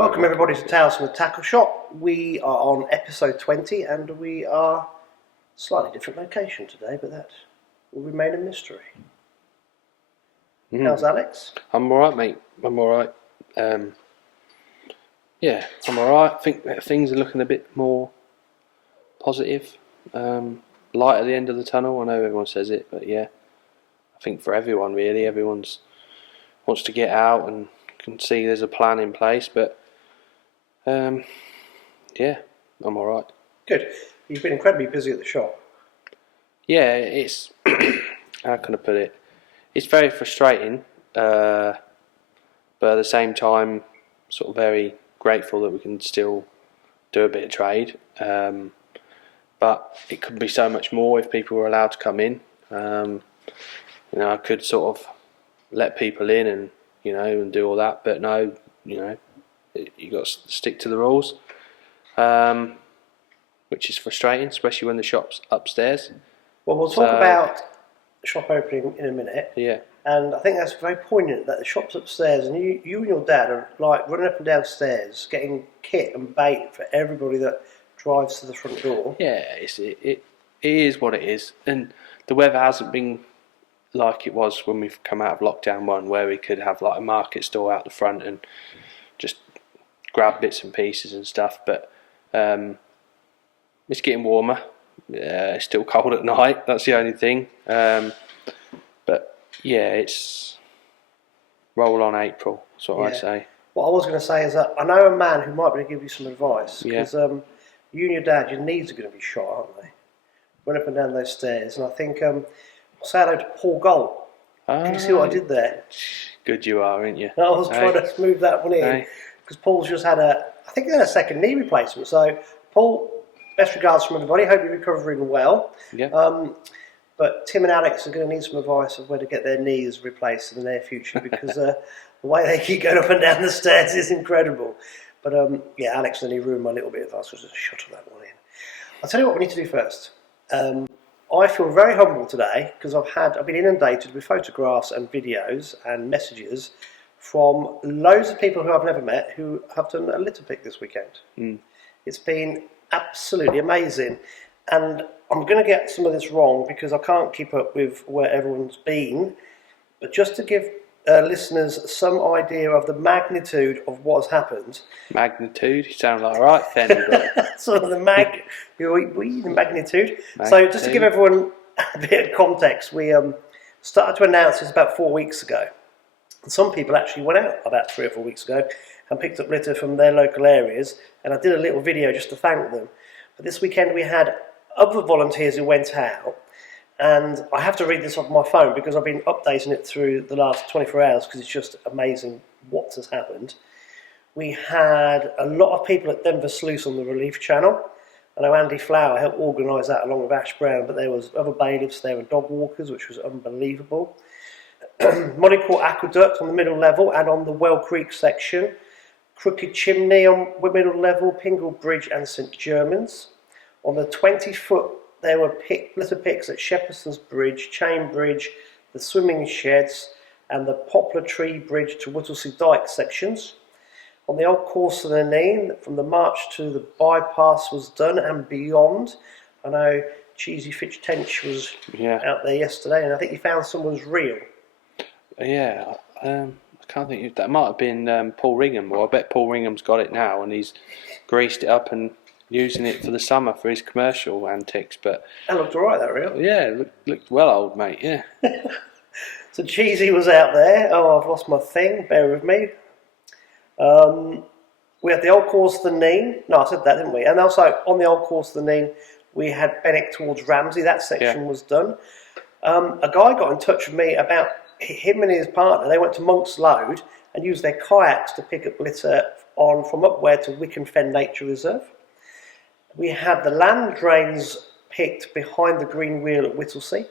Welcome everybody to Tales from the Tackle Shop. We are on episode 20 and we are slightly different location today, but that will remain a mystery. How's Alex? I'm alright, mate. I'm alright. Yeah, I'm alright. I think that things are looking a bit more positive. Light at the end of the tunnel. I know everyone says it, but yeah, I think for everyone really, everyone's wants to get out and can see there's a plan in place, but yeah, I'm alright. Good. You've been incredibly busy at the shop. Yeah, it's how can I put it? It's very frustrating, but at the same time, sort of very grateful that we can still do a bit of trade. But it could be so much more if people were allowed to come in. I could sort of let people in and and do all that, but no, you got to stick to the rules, which is frustrating, especially when the shop's upstairs. Well, we'll talk about the shop opening in a minute. Yeah. And I think that's very poignant that the shop's upstairs and you and your dad are like running up and down stairs, getting kit and bait for everybody that drives to the front door. Yeah, it is what it is, and the weather hasn't been like it was when we've come out of lockdown 1, where we could have like a market stall out the front and just grab bits and pieces and stuff. But it's getting warmer. It's still cold at night. That's the only thing. But yeah, it's roll on April. That's what I say. What I was going to say is that I know a man who might be able to give you some advice, because you and your dad, your knees are going to be shot, aren't they? Run up and down those stairs, and I think I'll say hello to Paul Gold. Can you see what I did there? Good you are, aren't you? I was trying to smooth that one in, because Paul's just had a second knee replacement. So Paul, best regards from everybody. Hope you're recovering well. Yeah. But Tim and Alex are going to need some advice of where to get their knees replaced in the near future, because the way they keep going up and down the stairs is incredible. But Alex only ruined my little bit of advice. I was just shut that one in. I'll tell you what we need to do first. I feel very humble today because I've been inundated with photographs and videos and messages from loads of people who I've never met who have done a litter pick this weekend. It's been absolutely amazing, and I'm going to get some of this wrong because I can't keep up with where everyone's been, but just to give listeners some idea of the magnitude of what's happened. Magnitude? You sound like a right fender. So the magnitude. So just to give everyone a bit of context, we started to announce this about 4 weeks ago. And some people actually went out about 3 or 4 weeks ago and picked up litter from their local areas, and I did a little video just to thank them. But this weekend we had other volunteers who went out, and I have to read this off my phone because I've been updating it through the last 24 hours because it's just amazing what has happened. We had a lot of people at Denver Sluice on the relief channel. I know Andy Flower helped organise that along with Ash Brown, but there was other bailiffs there and dog walkers, which was unbelievable. Muddy Court Aqueduct on the middle level and on the Well Creek section. Crooked Chimney on the middle level, Pingle Bridge and St Germans. On the 20-foot there were litter picks at Shepperson's Bridge, Chain Bridge, the swimming sheds and the Poplar Tree Bridge to Whittlesea Dyke sections. On the old course of the Nene, from the march to the bypass was done and beyond. I know Cheesy Fitch Tench was out there yesterday, and I think he found someone's reel. Yeah, I can't think of that. Might have been Paul Ringham. Well, I bet Paul Ringham's got it now, and he's greased it up and using it for the summer for his commercial antics. But that looked alright, that reel. Yeah, looked well old, mate. Yeah. So Cheesy was out there. Oh, I've lost my thing. Bear with me. We had the old course of the Nene. No, I said that, didn't we? And also on the old course of the Nene, we had Benwick towards Ramsey. That section was done. A guy got in touch with me about him and his partner. They went to Monk's Lode and used their kayaks to pick up litter from up where to Great Fenland Nature Reserve. We had the land drains picked behind the green wheel at Whittlesea.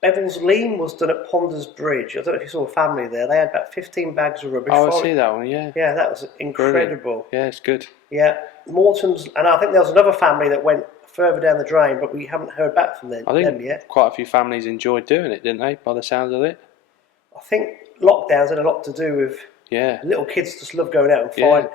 Bevil's Lean was done at Ponders Bridge. I don't know if you saw a family there. They had about 15 bags of rubbish. Oh, I see that one, yeah. Yeah, that was incredible. Brilliant. Yeah, it's good. Yeah, Morton's, and I think there was another family that went further down the drain, but we haven't heard back from them yet. Quite a few families enjoyed doing it, didn't they, by the sounds of it? I think lockdowns had a lot to do with little kids just love going out and find.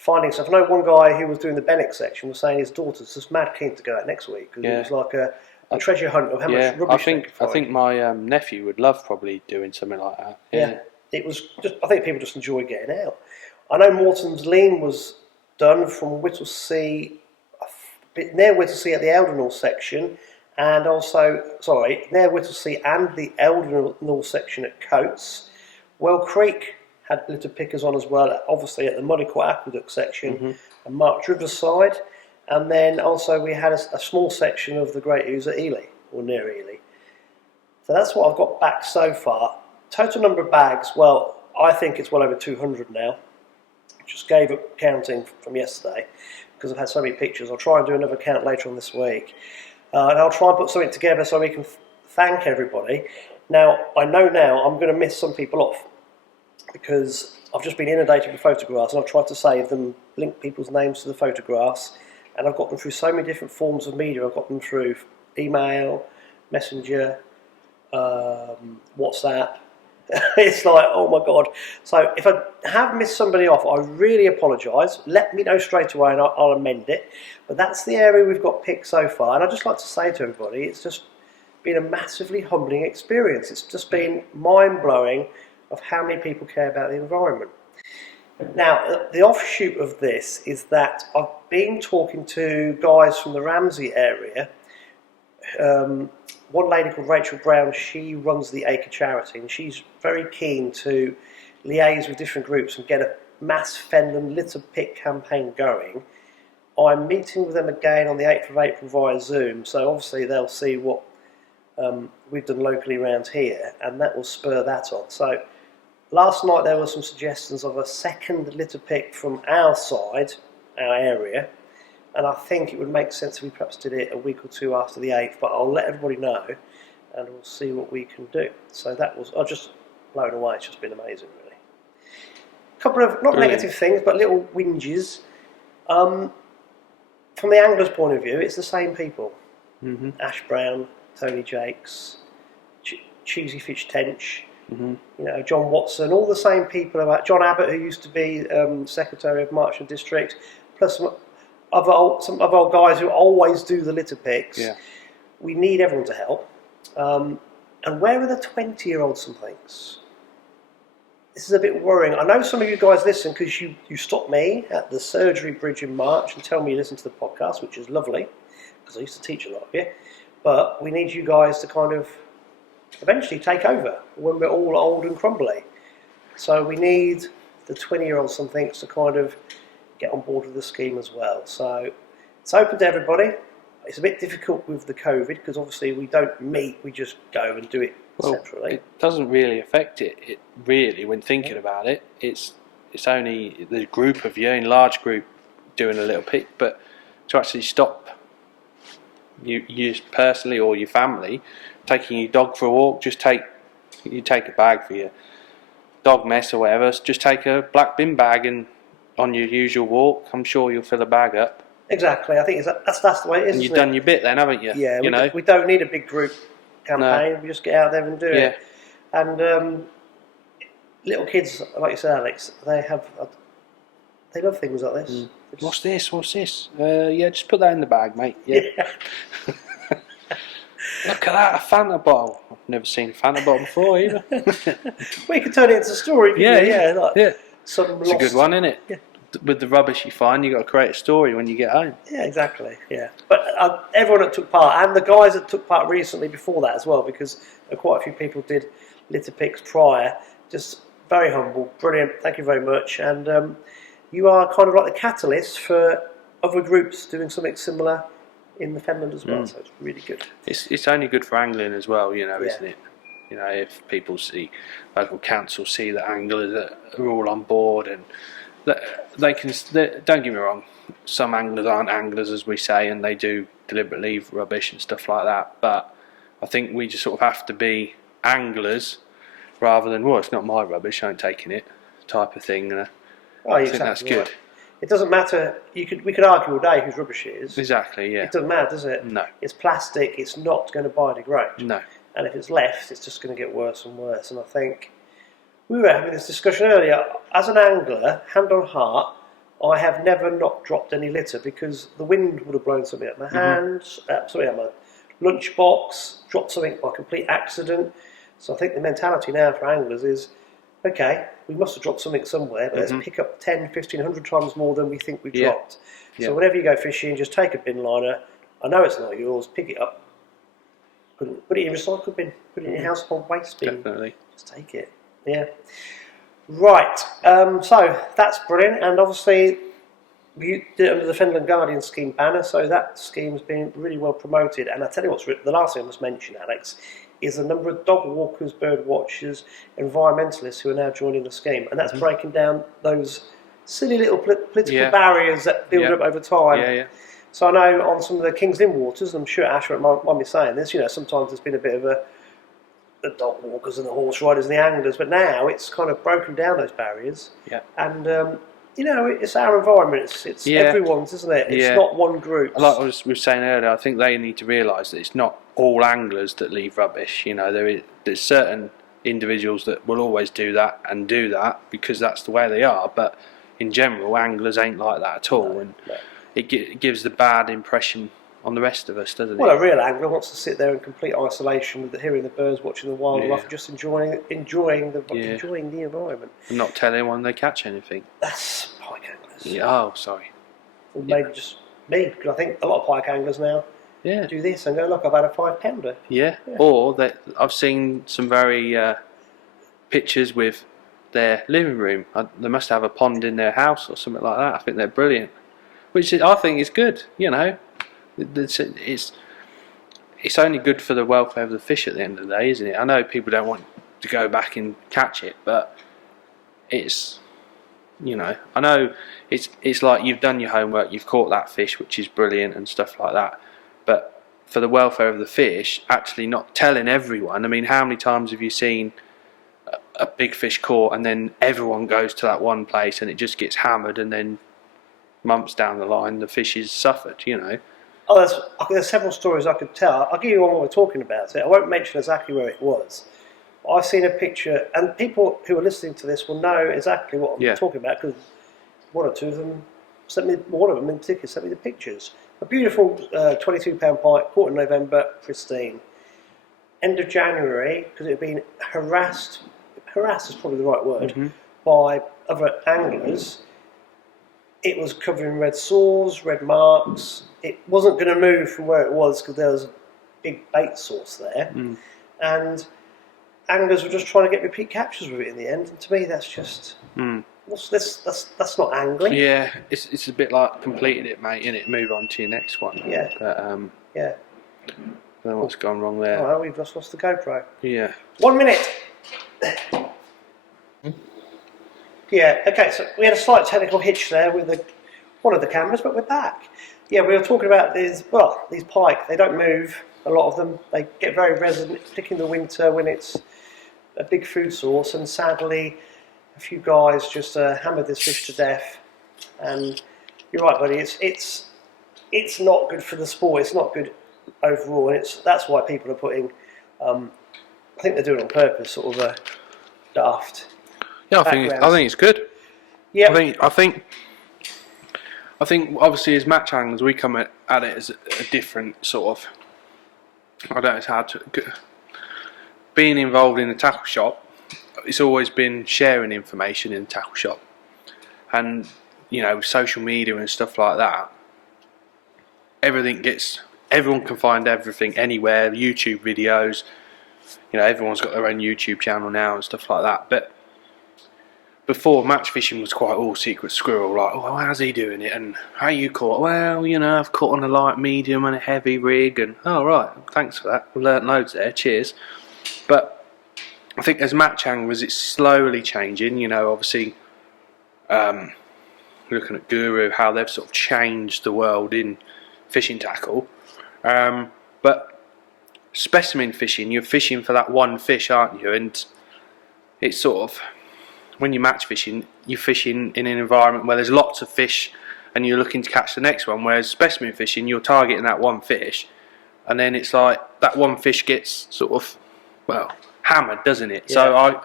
finding stuff. I know one guy who was doing the Benwick section was saying his daughter's just mad keen to go out next week because it was like a treasure hunt of how much rubbish they could find. I think my nephew would love probably doing something like that. Yeah, it was just. I think people just enjoy getting out. I know Morton's Lean was done from Whittlesea, a bit near Whittlesea at the Eldonall section, and also near Whittlesea and the Eldonall section at Coates. Well Creek had litter pickers on as well, obviously at the Muddycourt Aqueduct section and March Riverside. And then also we had a small section of the Great Ouse at Ely, or near Ely. So that's what I've got back so far. Total number of bags, well, I think it's well over 200 now. Just gave up counting from yesterday because I've had so many pictures. I'll try and do another count later on this week. And I'll try and put something together so we can thank everybody. Now, I know now I'm going to miss some people off, because I've just been inundated with photographs and I've tried to save them, link people's names to the photographs, and I've got them through so many different forms of media. I've got them through email, Messenger, WhatsApp. It's like, oh my God. So if I have missed somebody off, I really apologise. Let me know straight away and I'll amend it. But that's the area we've got picked so far. And I'd just like to say to everybody, it's just been a massively humbling experience. It's just been mind-blowing of how many people care about the environment. Now, the offshoot of this is that I've been talking to guys from the Ramsey area. One lady called Rachel Brown, she runs the Acre Charity, and she's very keen to liaise with different groups and get a mass Fenland Litter Pick campaign going. I'm meeting with them again on the 8th of April via Zoom, so obviously they'll see what we've done locally around here, and that will spur that on. So last night there were some suggestions of a second litter pick from our side, our area, and I think it would make sense if we perhaps did it a week or two after the 8th, but I'll let everybody know and we'll see what we can do. So that was, I was just blown away. It's just been amazing, really. A couple of, not negative things, but little whinges. From the angler's point of view, it's the same people. Ash Brown, Tony Jakes, Cheesy Fish Tench, you know, John Watson, all the same people. About John Abbott, who used to be Secretary of Marchand District, plus some other old guys who always do the litter picks. Yeah. We need everyone to help. And where are the 20-year-olds and things? This is a bit worrying. I know some of you guys listen because you stopped me at the Surgery Bridge in March and tell me you listen to the podcast, which is lovely, because I used to teach a lot of you. But we need you guys to kind of eventually take over when we're all old and crumbly. So we need the 20-year-olds and things to kind of get on board with the scheme as well. So it's open to everybody. It's a bit difficult with the COVID because obviously we don't meet, we just go and do it centrally. It doesn't really affect it. It really, when thinking about it, it's only the group of you, in large group, doing a little pick, but to actually stop you personally or your family taking your dog for a walk, take a bag for your dog mess or whatever, just take a black bin bag and on your usual walk, I'm sure you'll fill a bag up. Exactly, I think that's the way it is. And you've done your bit then, haven't you? Yeah, we don't need a big group campaign. No. We just get out there and do it. And little kids, like you said, Alex, they love things like this. What's this? Yeah, just put that in the bag, mate. Yeah. Look at that, a Fanta bottle. I've never seen a Fanta bottle before either. Well, you could turn it into a story. It's a good one, isn't it? Yeah. With the rubbish you find, you've got to create a story when you get home. Yeah, exactly. Yeah, but everyone that took part, and the guys that took part recently before that as well, because quite a few people did litter picks prior. Just very humble, brilliant. Thank you very much. And you are kind of like the catalyst for other groups doing something similar in the Fenland as well. So it's really good. It's only good for angling as well, isn't it? You know, if people see, local council see that anglers are all on board and they can. Don't get me wrong, some anglers aren't anglers, as we say, and they do deliberately leave rubbish and stuff like that. But I think we just sort of have to be anglers rather than, well, it's not my rubbish, I'm taking it, type of thing. I think that's good. Right. It doesn't matter. We could argue all day whose rubbish it is. Exactly. Yeah. It doesn't matter, does it? No. It's plastic. It's not going to biodegrade. No. And if it's left, it's just going to get worse and worse. And I think we were having this discussion earlier. As an angler, hand on heart, I have never not dropped any litter because the wind would have blown something out of my hands, something out of my lunchbox, dropped something by complete accident. So I think the mentality now for anglers is, okay, we must have dropped something somewhere, but let's pick up 10, 15, 100 times more than we think we've dropped. So whenever you go fishing, just take a bin liner. I know it's not yours, pick it up, put it in your recycle bin, put it in your household waste bin. Definitely. Just take it. Yeah. Right, so that's brilliant, and obviously we did it under the Fenland Guardian scheme banner, so that scheme's been really well promoted. And I tell you what's the last thing I must mention, Alex, is a number of dog walkers, bird watchers, environmentalists who are now joining the scheme, and that's breaking down those silly little political barriers that build up over time. So I know on some of the King's Lynn waters, and I'm sure Ash won't mind me saying this, sometimes there's been a bit of the dog walkers and the horse riders and the anglers, but now it's kind of broken down those barriers. And it's our environment. It's everyone's, isn't it? It's not one group. Like we were saying earlier, I think they need to realise that it's not all anglers that leave rubbish. There's certain individuals that will always do that because that's the way they are. But in general, anglers ain't like that at all, it gives the bad impression on the rest of us, doesn't it? Well, a real angler wants to sit there in complete isolation with hearing the birds, watching the wildlife, just enjoying the environment, and not tell anyone they catch anything. That's pike anglers. Oh, sorry. Or maybe just me, because I think a lot of pike anglers now do this and go, look, I've had a 5-pounder. Or I've seen some very pictures with their living room. They must have a pond in their house or something like that. I think they're brilliant, which I think is good. It's only good for the welfare of the fish at the end of the day, isn't it? I know people don't want to go back and catch it, but it's I know it's like you've done your homework, you've caught that fish, which is brilliant and stuff like that, but for the welfare of the fish, actually not telling everyone. I mean, how many times have you seen a big fish caught and then everyone goes to that one place and it just gets hammered, and then months down the line the fish is suffered, Oh, there's several stories I could tell. I'll give you one while we're talking about it. I won't mention exactly where it was. I've seen a picture, and people who are listening to this will know exactly what I'm talking about, because one or two of them one of them in particular sent me the pictures. A beautiful 22-pound pike, caught in November, pristine. End of January, because it had been harassed is probably the right word, by other anglers. It was covered in red sores, red marks. It wasn't going to move from where it was because there was a big bait source there. And anglers were just trying to get repeat captures with it in the end. And to me, that's just... That's not angling. Yeah, it's a bit like completed it, mate, innit? Move on to your next one. Yeah. But, I don't know what's gone wrong there. Oh, well, we've just lost the GoPro. Yeah. 1 minute! Yeah, okay, so we had a slight technical hitch there with one of the cameras, but we're back. Yeah, we were talking about these pike. They don't move, a lot of them. They get very resident, particularly in the winter when it's a big food source, and sadly, a few guys just hammered this fish to death. And you're right, buddy, it's not good for the sport, it's not good overall, and that's why people are putting, I think they're doing it on purpose, sort of a daft. Yeah, I think it's good. Yeah, I think obviously as match anglers we come at it as a different sort of. I don't know, it's hard to. Being involved in the tackle shop, it's always been sharing information in the tackle shop, and social media and stuff like that. Everyone can find everything anywhere. YouTube videos, everyone's got their own YouTube channel now and stuff like that, but. Before, match fishing was quite all secret squirrel, like, oh, how's he doing it, and how you caught? Well, I've caught on a light, medium and a heavy rig, and oh right, thanks for that, we learnt loads there, cheers. But I think as match anglers it's slowly changing, obviously looking at Guru, how they've sort of changed the world in fishing tackle, but specimen fishing, you're fishing for that one fish, aren't you, and it's sort of... When you're match fishing, you're fishing in an environment where there's lots of fish and you're looking to catch the next one, whereas specimen fishing, you're targeting that one fish, and then it's like that one fish gets sort of, hammered, doesn't it? Yeah. So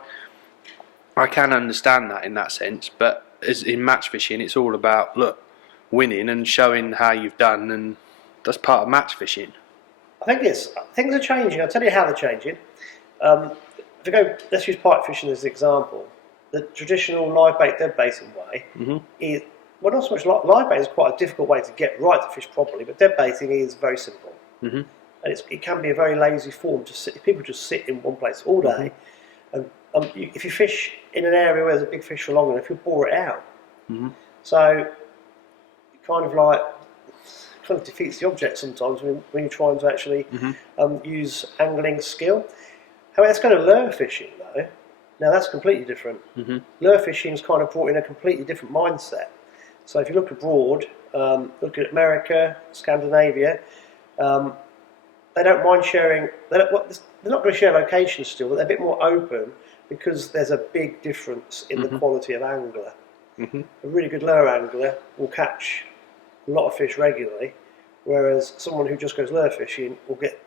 I can understand that in that sense, but as in match fishing, it's all about winning and showing how you've done, and that's part of match fishing. I think things are changing. I'll tell you how they're changing. If we go, let's use pike fishing as an example. The traditional live bait, dead baiting way is, well, not so much live bait is quite a difficult way to get right to fish properly, but dead baiting is very simple. And it can be a very lazy form. People just sit in one place all day, and if you fish in an area where there's a big fish for long enough, you'll bore it out. So it kind of defeats the object sometimes when you're trying to actually use angling skill. However, let's go to lure fishing though. Now that's completely different. Lure fishing's kind of brought in a completely different mindset. So if you look abroad, look at America, Scandinavia, they don't mind sharing. They're not going to share locations still, but they're a bit more open because there's a big difference in the quality of angler. A really good lure angler will catch a lot of fish regularly, whereas someone who just goes lure fishing will get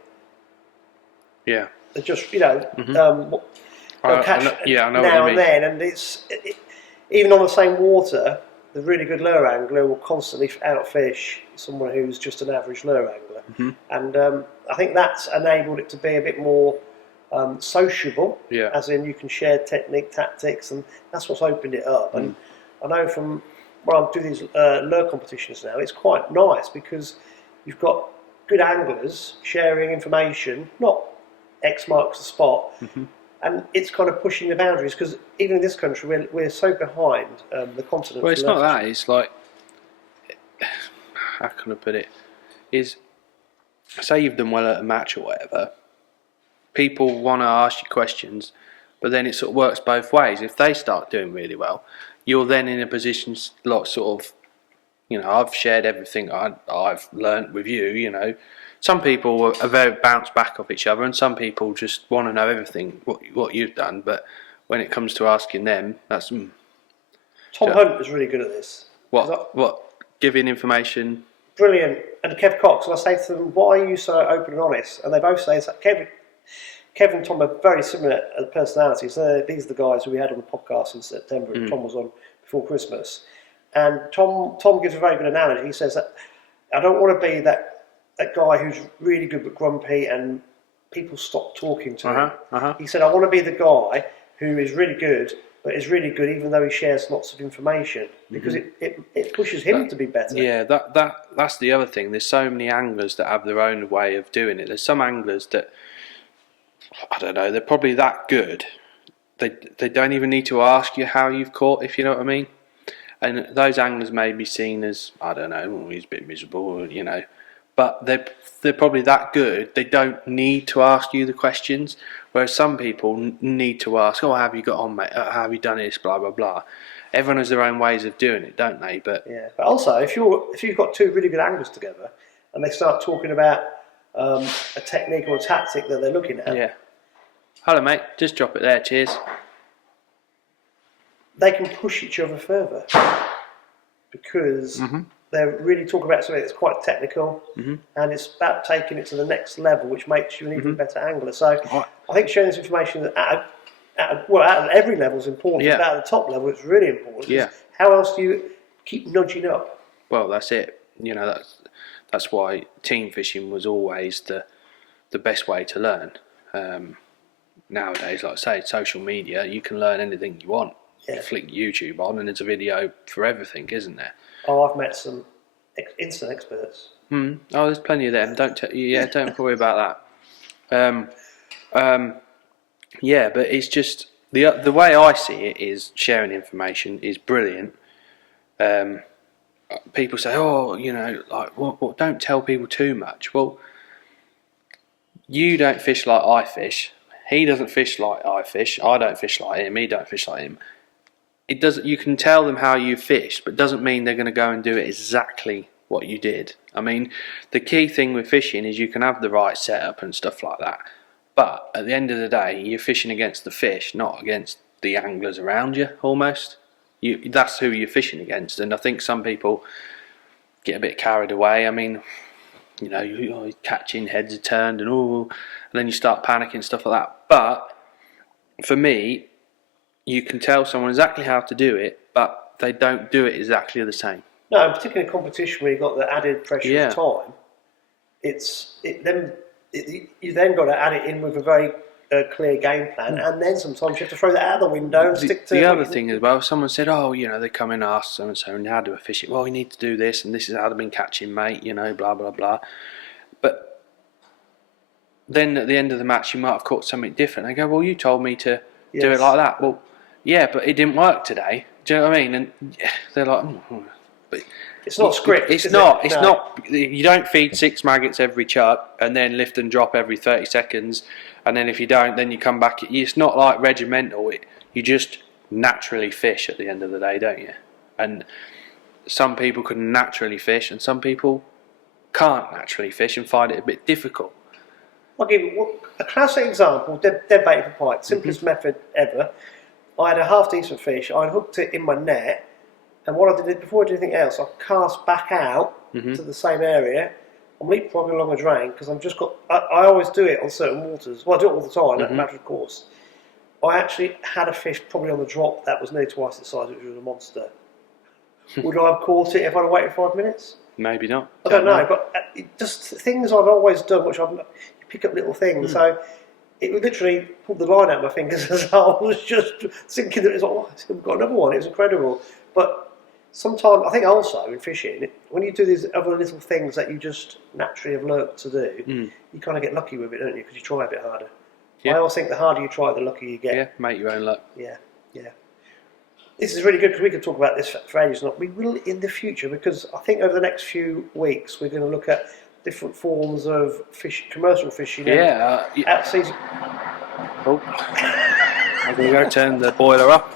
just they'll catch now and then, and even on the same water, the really good lure angler will constantly outfish someone who's just an average lure angler, and I think that's enabled it to be a bit more sociable, as in you can share technique, tactics, and that's what's opened it up. And I know from when I'm doing these lure competitions now, it's quite nice because you've got good anglers sharing information, not X marks the spot, and it's kind of pushing the boundaries because even in this country we're so behind the continent. Well, it's not that. It's like, how can I put it? Is say you've done well at a match or whatever, people want to ask you questions, but then it sort of works both ways. If they start doing really well, you're then in a position like sort of, I've shared everything I've learnt with you. Some people are very bounce back off each other, and some people just want to know everything what you've done. But when it comes to asking them, that's Tom Hunt is really good at this. What giving information. Brilliant. And Kev Cox, and I say to them, why are you so open and honest? And they both say that Kev and Tom are very similar personalities. These are the guys who we had on the podcast in September, and Tom was on before Christmas. And Tom gives a very good analogy. He says that I don't want to be that guy who's really good but grumpy and people stop talking to him. He said, I want to be the guy who is really good, but is really good even though he shares lots of information, because it pushes him to be better. Yeah, that's the other thing. There's so many anglers that have their own way of doing it. There's some anglers that, I don't know, they're probably that good. They don't even need to ask you how you've caught, if you know what I mean. And those anglers may be seen as, I don't know, he's a bit miserable, but they're probably that good. They don't need to ask you the questions, whereas some people need to ask, how have you got on, mate? How have you done this? Blah blah blah. Everyone has their own ways of doing it, don't they? But also, if you've got two really good anglers together and they start talking about a technique or a tactic that they're looking at, hello mate, just drop it there. Cheers. They can push each other further because they're really talking about something that's quite technical, and it's about taking it to the next level, which makes you an even better angler. So I think sharing this information at every level is important. But at the top level, it's really important. How else do you keep nudging up? Well, that's it. That's why team fishing was always the best way to learn. Nowadays, like I say, social media, you can learn anything you want. You flick YouTube on, and there's a video for everything, isn't there? Oh, I've met some instant experts. Oh, there's plenty of them. Don't worry about that. But it's just the way I see it is sharing information is brilliant. People say, don't tell people too much. Well, you don't fish like I fish. He doesn't fish like I fish. I don't fish like him. He don't fish like him. It doesn't. You can tell them how you fish, but doesn't mean they're going to go and do it exactly what you did. I mean, the key thing with fishing is you can have the right setup and stuff like that, but at the end of the day, you're fishing against the fish, not against the anglers around you. Almost, that's who you're fishing against. And I think some people get a bit carried away. I mean, you're catching, heads are turned, and then you start panicking, stuff like that. But for me, you can tell someone exactly how to do it, but they don't do it exactly the same. No, and particularly in competition where you've got the added pressure of time, you then got to add it in with a very clear game plan, and then sometimes you have to throw that out the window and stick to the other thing as well. Someone said, "Oh, they come in and ask so and so, and how do I fish it? Well, you need to do this, and this is how they've been catching, mate. Blah blah blah." But then at the end of the match, you might have caught something different. They go, "Well, you told me to do it like that." Well, yeah, but it didn't work today. Do you know what I mean? And they're like, but it's not script. It's not. It's not. You don't feed 6 maggots every chuck and then lift and drop every 30 seconds. And then if you don't, then you come back. It's not like regimental. You just naturally fish at the end of the day, don't you? And some people can naturally fish, and some people can't naturally fish and find it a bit difficult. I'll give you a classic example. Dead bait for pike. Simplest method ever. I had a half decent fish. I hooked it in my net, and what I did before I did anything else, I cast back out to the same area. I'm leapfrogging along a drain because I always do it on certain waters. Well, I do it all the time, at a matter of course. I actually had a fish probably on the drop that was nearly twice the size, which was a monster. Would I have caught it if I'd have waited 5 minutes? Maybe not. I don't know, but just things I've always done, which you pick up little things. So it would literally pull the line out of my fingers as I was just thinking that I've got another one. It was incredible. But sometimes, I think also in fishing, when you do these other little things that you just naturally have learnt to do, you kind of get lucky with it, don't you? Because you try a bit harder. Yeah. I always think the harder you try, the luckier you get. Yeah, make your own luck. Yeah. This is really good because we could talk about this for ages. We will in the future, because I think over the next few weeks we're going to look at different forms of commercial fishing. Out season. Oh, I'm going to go turn the boiler up.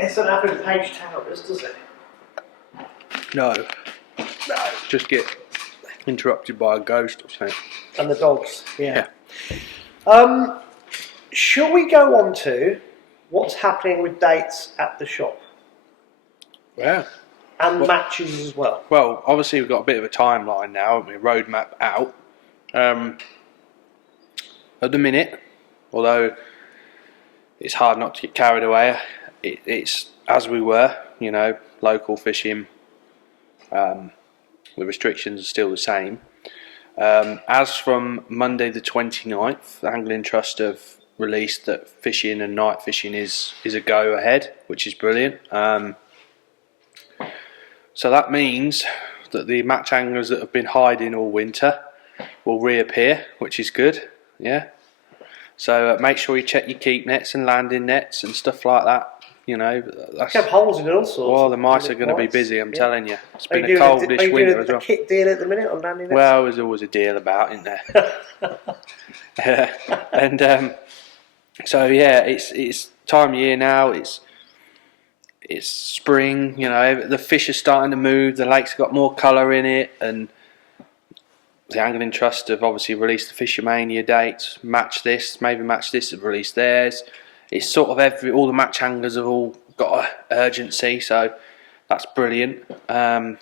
It's not happening with Page Towers, does it? No. Just get interrupted by a ghost or something. And the dogs, yeah. Shall we go on to what's happening with dates at the shop? Yeah. And matches as well. Well, obviously we've got a bit of a timeline now, haven't we? Roadmap out. At the minute, although it's hard not to get carried away, it's as we were, local fishing. The restrictions are still the same. As from Monday the 29th, the Angling Trust have released that fishing and night fishing is a go ahead, which is brilliant. So that means that the match anglers that have been hiding all winter will reappear, which is good. Yeah. So make sure you check your keep nets and landing nets and stuff like that. That's, have holes in it all sorts. Well, the mice are going to be busy, I'm telling you. It's been a coldish winter as well. Are you doing a kit deal at the minute on landing nets? Well, there's always a deal about, isn't there? And so yeah, it's time of year now. It's spring. The fish are starting to move. The lake's got more colour in it, and the Angling Trust have obviously released the Fishermania dates. Match this have released theirs. It's sort of all the match anglers have all got an urgency, so that's brilliant. But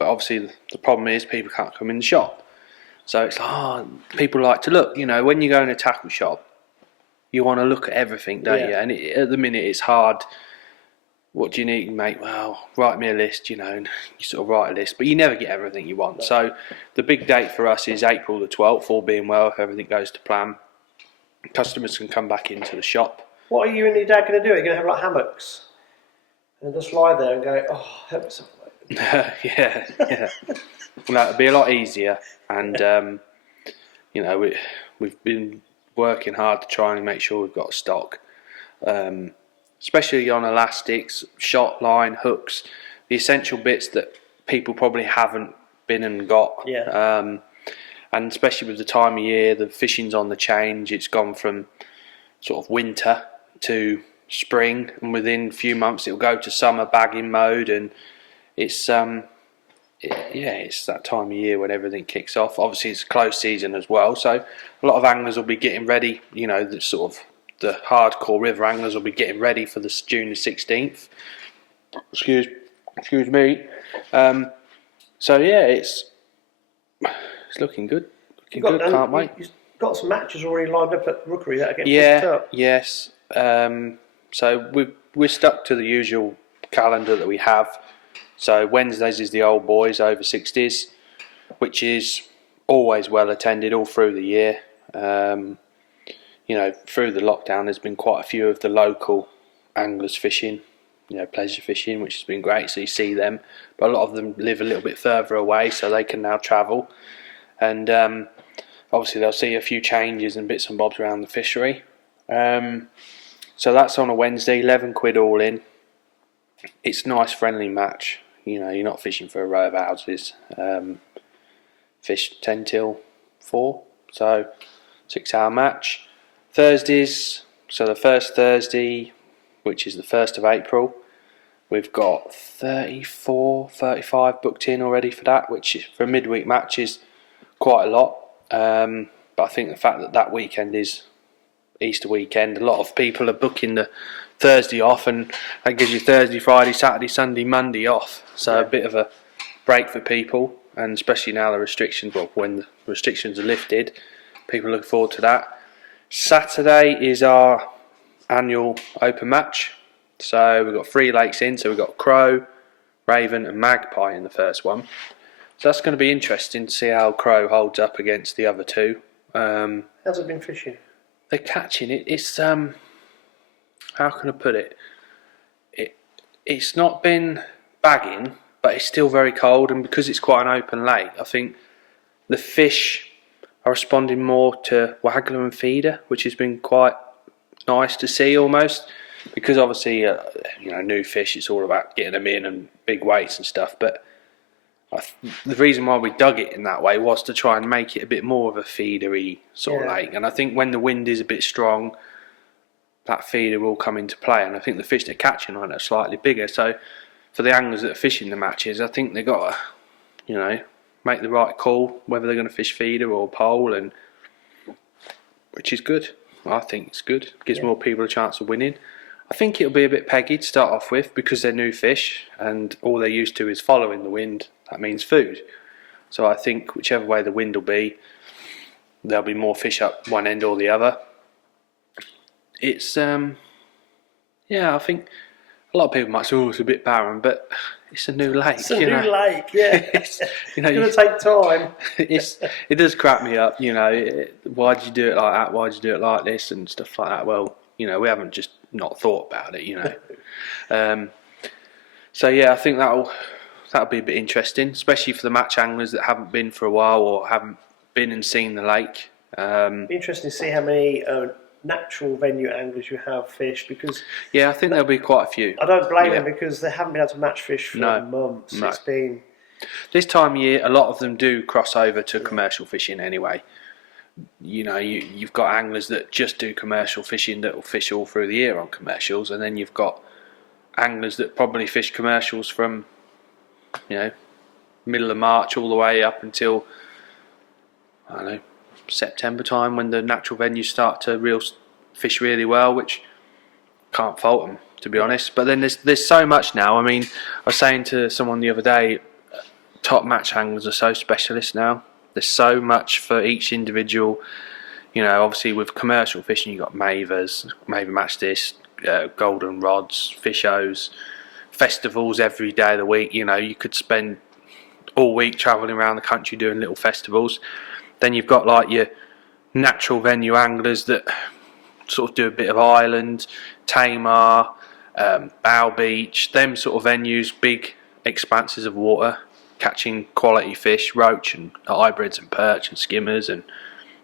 obviously the problem is people can't come in the shop. So it's people like to look. When you go in a tackle shop, you want to look at everything, don't you? And at the minute it's hard. What do you need, mate? Well, write me a list, and you sort of write a list, but you never get everything you want. So the big date for us is April the 12th, all being well, if everything goes to plan. Customers can come back into the shop. What are you and your dad going to do? Are you going to have hammocks and just lie there and go, help yourself? yeah. Well, it'll be a lot easier, and we've been working hard to try and make sure we've got stock, especially on elastics, shot line, hooks, the essential bits that people probably haven't been and got. And especially with the time of year, the fishing's on the change. It's gone from sort of winter to spring, and within a few months it'll go to summer bagging mode, and it's it's that time of year when everything kicks off. Obviously, it's close season as well, so a lot of anglers will be getting ready. You know, the hardcore river anglers will be getting ready for this June the 16th. Excuse me. So yeah, it's looking good. Can't wait. You've got some matches already lined up at Rookery that are getting booked up. Yes. So we're stuck to the usual calendar that we have. So Wednesdays is the old boys over 60s, which is always well attended all through the year. You know, through the lockdown, there's been quite a few of the local anglers fishing, you know, pleasure fishing, which has been great. So you see them, but a lot of them live a little bit further away, so they can now travel. And obviously they'll see a few changes and bits and bobs around the fishery. So that's on a Wednesday, £11 all in. It's a nice friendly match. You know, you're not fishing for a row of houses. Fish 10 till 4, so 6-hour match. Thursdays, so the first Thursday, which is the 1st of April, we've got 34, 35 booked in already for that, which for a midweek match is quite a lot. But I think the fact that that weekend is Easter weekend, a lot of people are booking the Thursday off, and that gives you Thursday, Friday, Saturday, Sunday, Monday off. So a bit of a break for people, and especially now the restrictions, well, when the restrictions are lifted, people look forward to that. Saturday is our annual open match. So we've got 3 lakes in, so we've got Crow, Raven and Magpie in the first one. So that's going to be interesting to see how Crow holds up against the other two. How's it been fishing? They're catching it. It's how can I put it? It's not been bagging, but it's still very cold, and because it's quite an open lake, I think the fish are responding more to waggler and feeder, which has been quite nice to see almost. Because obviously, you know, new fish, it's all about getting them in and big weights and stuff. But the reason why we dug it in that way was to try and make it a bit more of a feedery sort of lake. And I think when the wind is a bit strong, that feeder will come into play. And I think the fish they're catching on it are slightly bigger. So for the anglers that are fishing the matches, I think they've got to, you know, make the right call whether they're going to fish feeder or pole, and which is good. I think it's good. Gives more people a chance of winning. I think it'll be a bit peggy to start off with because they're new fish and all they're used to is following the wind. That means food. So I think whichever way the wind will be, there'll be more fish up one end or the other. It's I think a lot of people might say, oh, it's a bit barren, but it's a new lake. It's a new lake, yeah. It's going to take time. It does crack me up, you know. Why did you do it like that? Why did you do it like this and stuff like that? Well, you know, we haven't just not thought about it, you know. So yeah, I think that'll be a bit interesting, especially for the match anglers that haven't been for a while or haven't been and seen the lake. Be interesting to see how many natural venue anglers you have fish, because I think there'll be quite a few. I don't blame them because they haven't been able to match fish for months. No. It's been this time of year, a lot of them do cross over to commercial fishing anyway. You know, you've got anglers that just do commercial fishing that will fish all through the year on commercials, and then you've got anglers that probably fish commercials from, you know, middle of March all the way up until, I don't know, September time, when the natural venues start to fish really well, which can't fault them, to be honest. But then there's so much now. I mean, I was saying to someone the other day, top match anglers are so specialist now. There's so much for each individual. You know, obviously with commercial fishing, you've got Mavers, Maver Match This, golden rods, fishos, festivals every day of the week. You know, you could spend all week travelling around the country doing little festivals. Then you've got like your natural venue anglers that sort of do a bit of Ireland, Tamar, Bow Beach, them sort of venues, big expanses of water, catching quality fish, roach and hybrids and perch and skimmers and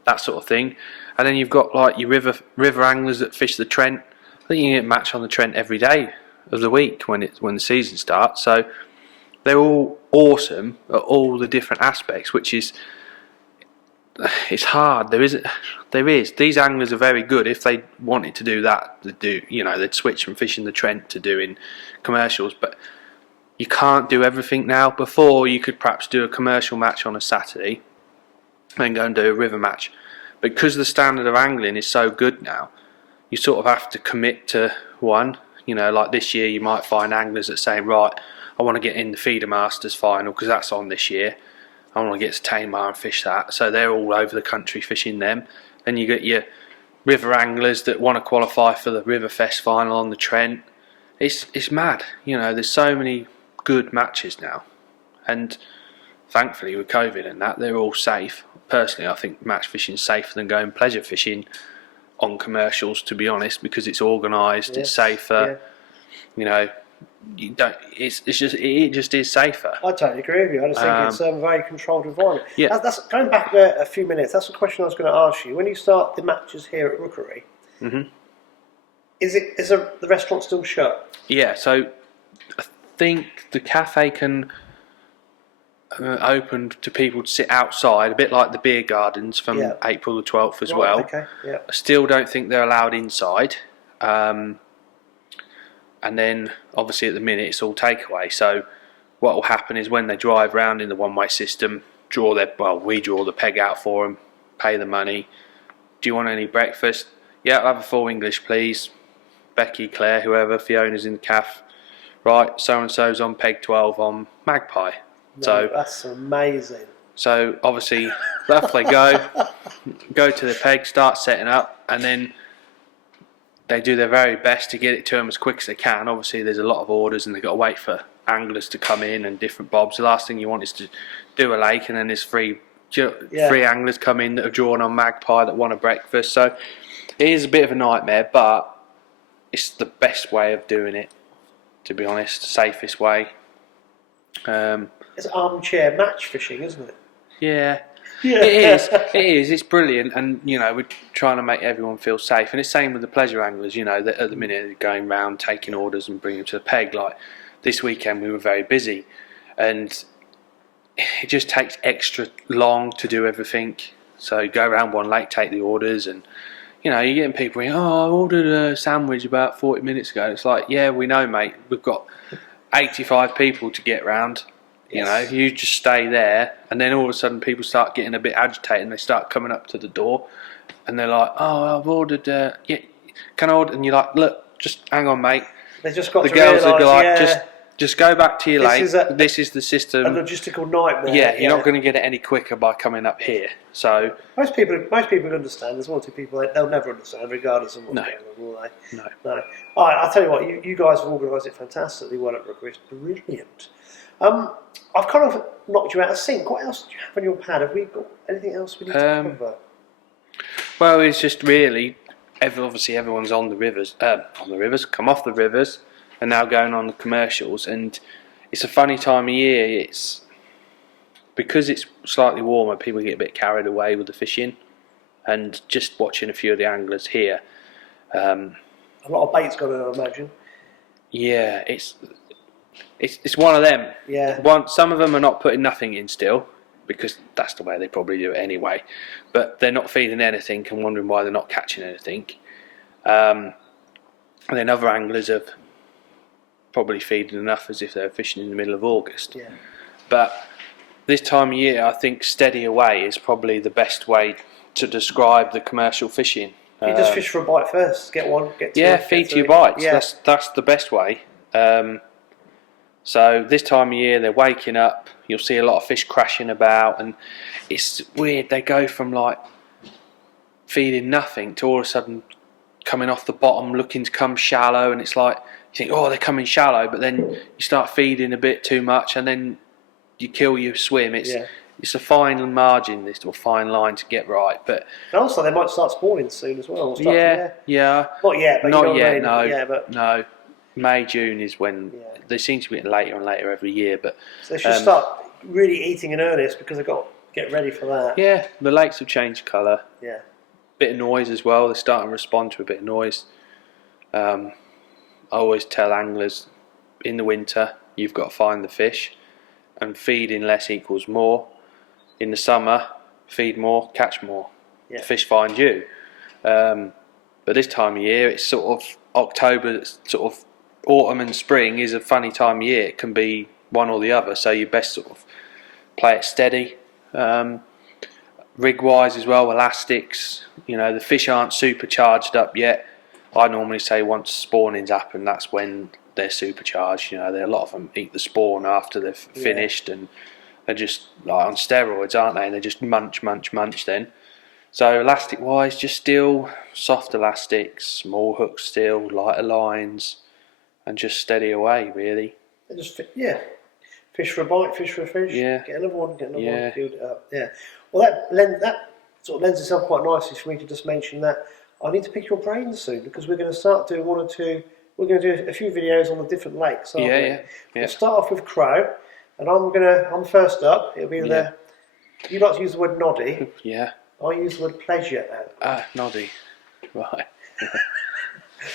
that sort of thing. And then you've got like your river anglers that fish the Trent. I think you can get a match on the Trent every day of the week when the season starts. So they're all awesome at all the different aspects, which is, it's hard. There is. These anglers are very good. If they wanted to do that, they'd switch from fishing the Trent to doing commercials. But you can't do everything now. Before, you could perhaps do a commercial match on a Saturday and go and do a river match. Because the standard of angling is so good now, you sort of have to commit to one. You know, like this year you might find anglers that say, right, I want to get in the Feeder Masters final because that's on this year. I want to get to Tamar and fish that. So they're all over the country fishing them. Then you get your river anglers that want to qualify for the Riverfest final on the Trent. It's mad. You know, there's so many good matches now. And thankfully with COVID and that, they're all safe. Personally, I think match fishing is safer than going pleasure fishing on commercials, to be honest, because it's organised, it's safer. You know, you don't. It just is safer. I totally agree with you. I just think it's a very controlled environment. Yeah. That's going back a few minutes. That's a question I was going to ask you. When you start the matches here at Rookery, is the restaurant still shut? Yeah. So I think the cafe can open to people to sit outside, a bit like the beer gardens from April the 12th as well. Okay. Yeah. I still don't think they're allowed inside. And then obviously at the minute it's all takeaway. So what will happen is when they drive round in the one-way system, we draw the peg out for them, pay the money. Do you want any breakfast? Yeah, I'll have a full English please. Becky, Claire, whoever, Fiona's in the cafe. Right, so-and-so's on peg 12 on Magpie. No, So that's amazing. So obviously off they go to the peg, start setting up, and then they do their very best to get it to them as quick as they can. Obviously there's a lot of orders and they've got to wait for anglers to come in and different bobs. The last thing you want is to do a lake and then there's three anglers come in that have drawn on Magpie that want a breakfast. So it is a bit of a nightmare, but it's the best way of doing it, to be honest, safest way. It's armchair match fishing, isn't it? Yeah. It is. It's brilliant, and you know we're trying to make everyone feel safe. And it's same with the pleasure anglers. You know, that at the minute they're going round taking orders and bringing them to the peg. Like this weekend, we were very busy, and it just takes extra long to do everything. So you go around one lake, take the orders, and you know you're getting people going, "Oh, I ordered a sandwich about 40 minutes ago." It's like, yeah, we know, mate. We've got 85 people to get round. You know, you just stay there, and then all of a sudden people start getting a bit agitated, and they start coming up to the door, and they're like, "Oh, I've ordered. Can I order?" And you're like, "Look, just hang on, mate." They just got the to girls realise, would be like, just go back to your lake. This is the system. A logistical nightmare. Yeah, you're not going to get it any quicker by coming up here. So most people understand. There's one or two people they'll never understand, regardless of what's going on, will they? No. All right, I'll tell you what. You guys have organised it fantastically well at Rookery. It's brilliant. I've kind of knocked you out of sync. What else do you have on your pad? Have we got anything else we need to cover? Well, it's just really, obviously everyone's on the rivers, come off the rivers, and now going on the commercials. And it's a funny time of year. It's because it's slightly warmer, people get a bit carried away with the fishing, and just watching a few of the anglers here. A lot of bait's gone in, I imagine. Yeah, it's one of them. Yeah. Some of them are not putting nothing in still, because that's the way they probably do it anyway. But they're not feeding anything and wondering why they're not catching anything. And then other anglers are probably feeding enough as if they're fishing in the middle of August. Yeah. But this time of year, I think steady away is probably the best way to describe the commercial fishing. You just fish for a bite first. Get one. Get two. Yeah, feed to your bites. Yeah. That's the best way. So this time of year they're waking up, you'll see a lot of fish crashing about, and it's weird, they go from like feeding nothing to all of a sudden coming off the bottom looking to come shallow, and it's like you think, oh, they're coming shallow, but then you start feeding a bit too much and then you kill your swim. It's a fine margin, or fine line to get right. But and also they might start spawning soon as well. Yeah. Not yet, but not yet. No. Yeah, but no. May, June is when they seem to be getting later and later every year. But so they should start really eating in earnest because they've got to get ready for that. Yeah, the lakes have changed colour. Yeah. Bit of noise as well. They're starting to respond to a bit of noise. I always tell anglers in the winter you've got to find the fish, and feeding less equals more. In the summer, feed more, catch more. Yeah. The fish find you. But this time of year, it's sort of October. It's sort of autumn and spring is a funny time of year. It can be one or the other, so you best sort of play it steady. Rig wise as well, elastics. The fish aren't super charged up yet. I normally say once spawning's happened, that's when they're supercharged. A lot of them eat the spawn after they've finished, and they're just like on steroids, aren't they? And they just munch then. So elastic wise, just still soft elastics, small hooks still, lighter lines, and just steady away really. And just fish for a bite, fish for a fish. Yeah. Get another one, build it up. Yeah. Well, that sort of lends itself quite nicely for me to just mention that I need to pick your brains soon, because we're going to start doing one or two. We're going to do a few videos on the different lakes. Aren't we? We'll start off with Crow, and I'm first up. It'll be you like to use the word noddy. Yeah. I use the word pleasure. Noddy. Right.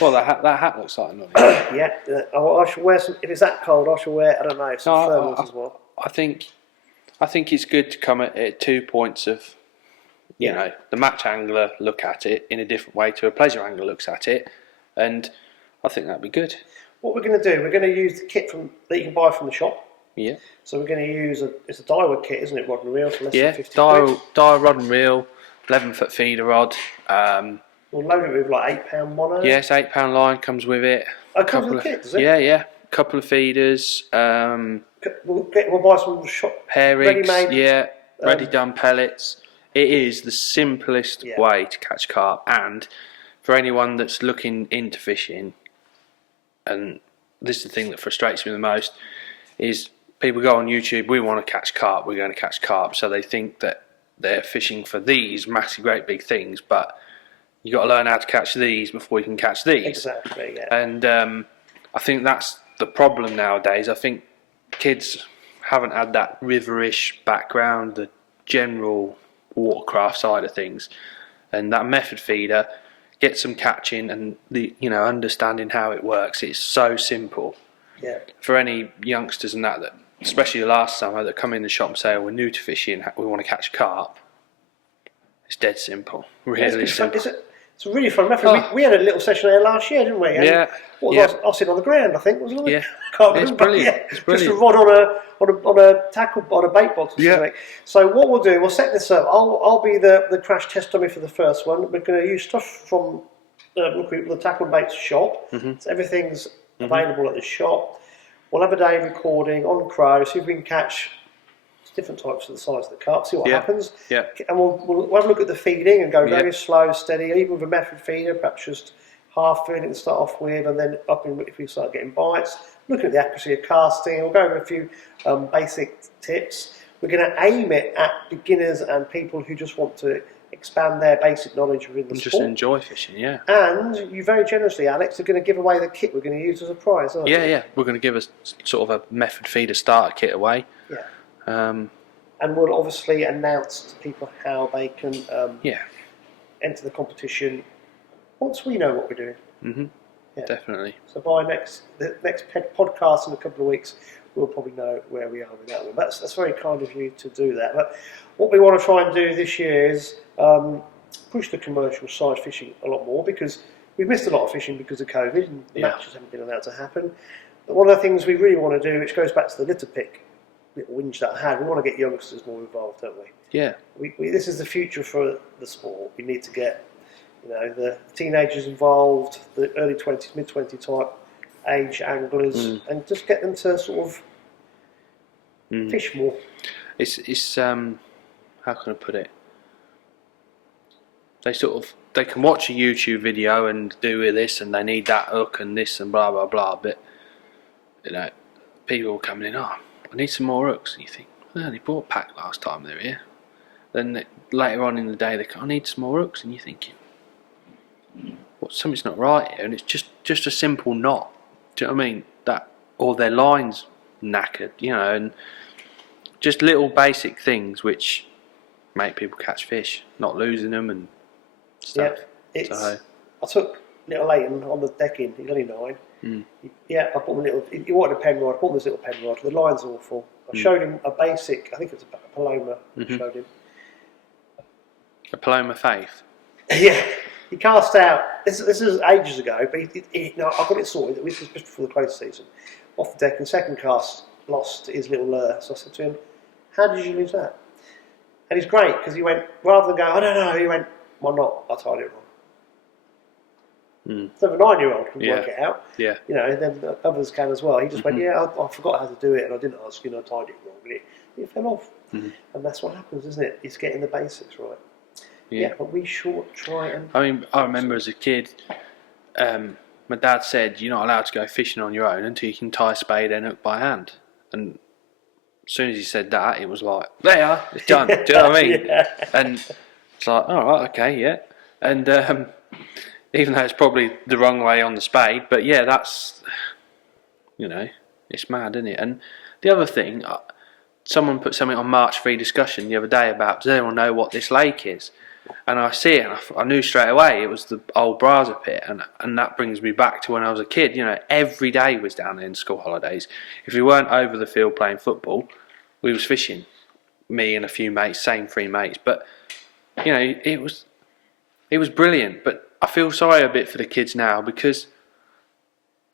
Well, that hat looks like a noddy. I shall wear some. If it's that cold, I shall wear. I don't know, some thermals as well. I think it's good to come at 2 points of, the match angler look at it in a different way to a pleasure angler looks at it, and I think that'd be good. What we're going to do, we're going to use the kit that you can buy from the shop. Yeah. So we're going to use it's a Daiwa kit, isn't it? Rod and reel for less than 50 quid. Daiwa rod and reel, 11-foot feeder rod. We'll load it with like £8 mono. Yes, £8 line comes with it. It comes with the kit, does it? Yeah. Couple of feeders. We'll buy some shop hair rigs. ready-made. Ready done pellets. It is the simplest way to catch carp, and for anyone that's looking into fishing, and this is the thing that frustrates me the most, is people go on YouTube, we want to catch carp, we're going to catch carp, so they think that they're fishing for these massive great big things, but you got to learn how to catch these before you can catch these. Exactly, yeah. And I think that's the problem nowadays. I think kids haven't had that riverish background, the general watercraft side of things, and that method feeder gets them catching and the understanding how it works. It's so simple. Yeah. For any youngsters and that especially last summer, that come in the shop and say, we're new to fishing, we want to catch carp, it's dead simple. Really simple. It's a really fun method. We had a little session there last year, didn't we? And I was sitting on the ground, I think, wasn't I? Yeah. It's brilliant. It's brilliant. Just a rod on a tackle, on a bait box or something. So what we'll do, we'll set this up. I'll be the crash test dummy for the first one. We're going to use stuff from the tackle and bait shop. So everything's available at the shop. We'll have a day recording on Crow, see if we can catch different types of the size of the carp, see what happens. Yeah. And we'll have a look at the feeding and go very slow, steady, even with a method feeder, perhaps just half feeding to start off with, and then upping if we start getting bites. Looking at the accuracy of casting, we'll go over a few basic tips. We're going to aim it at beginners and people who just want to expand their basic knowledge within the sport. Just enjoy fishing, yeah. And you very generously, Alex, are going to give away the kit we're going to use as a prize, aren't you? Yeah. We're going to give us sort of a method feeder starter kit away. Yeah. And we'll obviously announce to people how they can enter the competition once we know what we're doing. Mm-hmm. Yeah. Definitely. So by the next podcast in a couple of weeks, we'll probably know where we are with that one. That's very kind of you to do that. But what we want to try and do this year is push the commercial side fishing a lot more, because we've missed a lot of fishing because of COVID and the matches haven't been allowed to happen. But one of the things we really want to do, which goes back to the litter pick little whinge that I had, we want to get youngsters more involved, don't we? Yeah. This is the future for the sport. We need to get the teenagers involved, the early 20s, mid 20 type age anglers, and just get them to sort of fish more. It's how can I put it? They can watch a YouTube video and do this, and they need that hook and this and blah blah blah. But people are coming in. I need some more hooks, and you think, well, they bought a pack last time they were here. Then later on in the day, they go, I need some more hooks, and you're thinking, something's not right here, and it's just a simple knot. Do you know what I mean? Or their line's knackered, and just little basic things which make people catch fish, not losing them and stuff. Yeah, I took little Leighton on the decking. He's only 9. Yeah, I bought him a little. He wanted a pen rod. I bought him this little pen rod. The line's awful. I showed him a basic. I think it was a Paloma. I showed him a Paloma Faith. Yeah. he cast out. This is ages ago, but no, I got it sorted. This was just before the close season. Off the deck, and second cast lost his little lure. So I said to him, "How did you lose that?" And he's great because he went, rather than go, "I don't know," he went, "Why not? I tied it wrong." So the 9-year-old can work it out. Yeah. You know, and then the others can as well. He just went, "Yeah, I forgot how to do it, and I didn't ask you, and I tied it wrong." And it fell off. And that's what happens, isn't it? It's getting the basics right. Yeah, but we should try and... I mean, I remember as a kid, my dad said, you're not allowed to go fishing on your own until you can tie a spade and hook by hand. And as soon as he said that, it was like, there you are, it's done. Do you know what I mean? And it's like, all right, okay, yeah. And even though it's probably the wrong way on the spade, but yeah, that's, you know, it's mad, isn't it? And the other thing, someone put something on March 3 discussion the other day about, does anyone know what this lake is? And I see it, and I knew straight away it was the old Braza pit, and that brings me back to when I was a kid. You know, every day was down there in school holidays. If we weren't over the field playing football, we was fishing. Me and a few mates, same 3 mates. But you know, it was brilliant. But I feel sorry a bit for the kids now because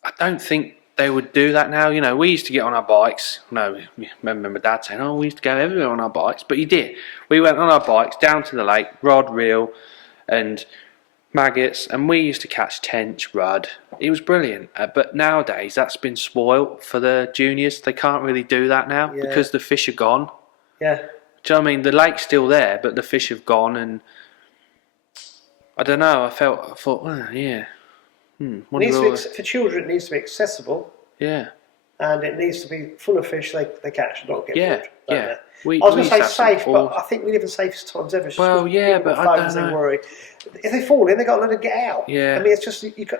I don't think they would do that now. You know, we used to get on our bikes. No, I remember my dad saying, "Oh, we used to go everywhere on our bikes," but you did. We went on our bikes down to the lake, rod, reel, and maggots, and we used to catch tench, rudd. It was brilliant. But nowadays, that's been spoilt for the juniors. They can't really do that now because the fish are gone. Yeah. Do you know what I mean? The lake's still there, but the fish have gone, and I don't know. I thought, oh, yeah. For children, it needs to be accessible. Yeah. And it needs to be full of fish they catch, not get bored. Yeah. I was going to say safe, but I think we live in safest times ever. Well, yeah, but I don't know. They worry. If they fall in, they got to let them get out. Yeah. I mean, it's just you got.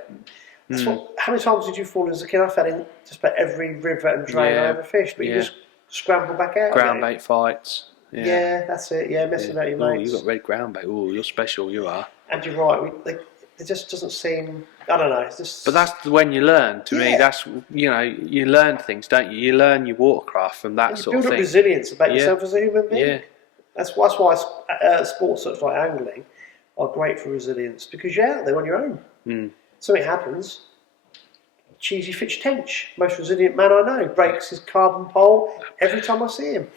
That's how many times did you fall as a kid? I fell in just about every river and drain I ever fished, but you just scramble back out. Ground bait fights. Yeah, that's it. Yeah, messing about your mates. You got red ground bait. Oh, you're special. You are. And you're right. It just doesn't seem. I don't know. It's just. But that's when you learn. To me, that's you learn things, don't you? You learn your watercraft from that sort of thing. You build up resilience about yourself as a human being. Yeah. That's why sports such like angling are great for resilience because you're out there on your own. Something happens. Cheesy Fitch Tench, most resilient man I know, breaks his carbon pole every time I see him.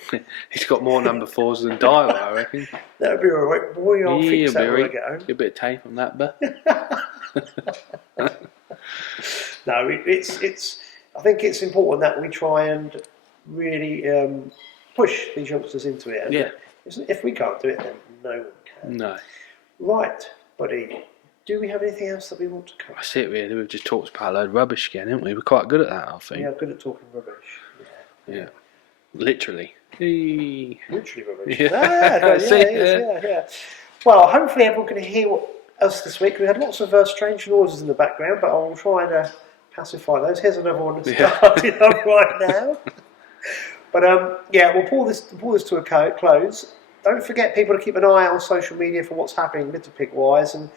He's got more number 4s than Daiwa, I reckon. That'll be alright, boy. I'll fix that when I get home. A bit of tape on that, but no, it's. I think it's important that we try and really push these youngsters into it. And if we can't do it, then no one can. No. Right, buddy. Do we have anything else that we want to cover? That's it, really. We've just talked about a load of rubbish again, haven't we? We're quite good at that, I think. Yeah, good at talking rubbish. Yeah. Literally. Literally rubbish. Yeah. Yeah. Well, hopefully everyone can hear us this week. We had lots of strange noises in the background, but I'll try and pacify those. Here's another one that's starting up right now. But we'll pull this to a close. Don't forget, people, to keep an eye on social media for what's happening litter pick wise, and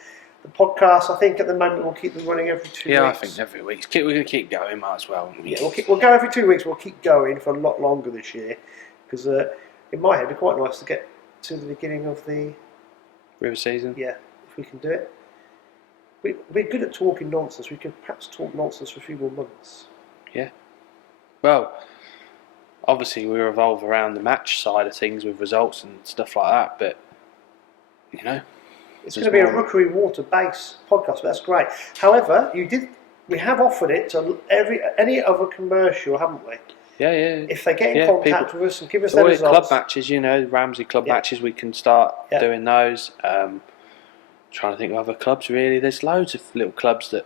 the podcast. I think at the moment we'll keep them running every 2 weeks. Yeah, I think every week. We're going to keep going, might as well. Yeah, we'll go every 2 weeks. We'll keep going for a lot longer this year because in my head it'd be quite nice to get to the beginning of the river season. Yeah, if we can do it. We're good at talking nonsense. We could perhaps talk nonsense for a few more months. Yeah. Well, obviously we revolve around the match side of things with results and stuff like that, but you know, it's going to be a Rookery Water base podcast, but that's great. However, we have offered it to any other commercial, haven't we? Yeah. If they get in contact with us and give us their results. Club matches, Ramsey club matches, we can start doing those. Trying to think of other clubs, really. There's loads of little clubs that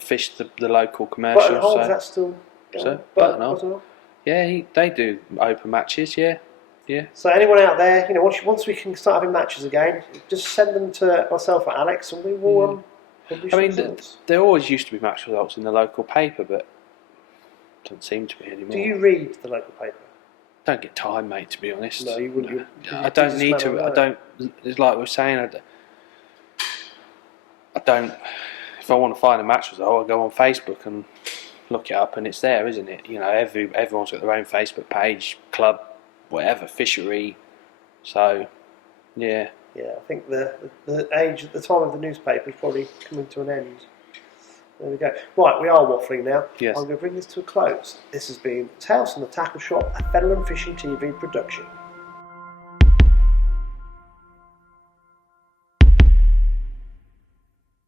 fish the local commercial. But is that still going? Buttonhole. Yeah, they do open matches, yeah. So anyone out there, once we can start having matches again, just send them to myself or Alex, and we will publish results. There always used to be match results in the local paper, but doesn't seem to be anymore. Do you read the local paper? Don't get time, mate. To be honest, no, you wouldn't. I don't need to. I don't. It's like we were saying. I don't. If I want to find a match result, I go on Facebook and look it up, and it's there, isn't it? Everyone's got their own Facebook page, club, whatever, fishery. So, yeah. Yeah, I think the age at the time of the newspaper is probably coming to an end. There we go. Right, we are waffling now. Yes. I'm going to bring this to a close. This has been Tales from the Tackle Shop, a Fenland Fishing TV production.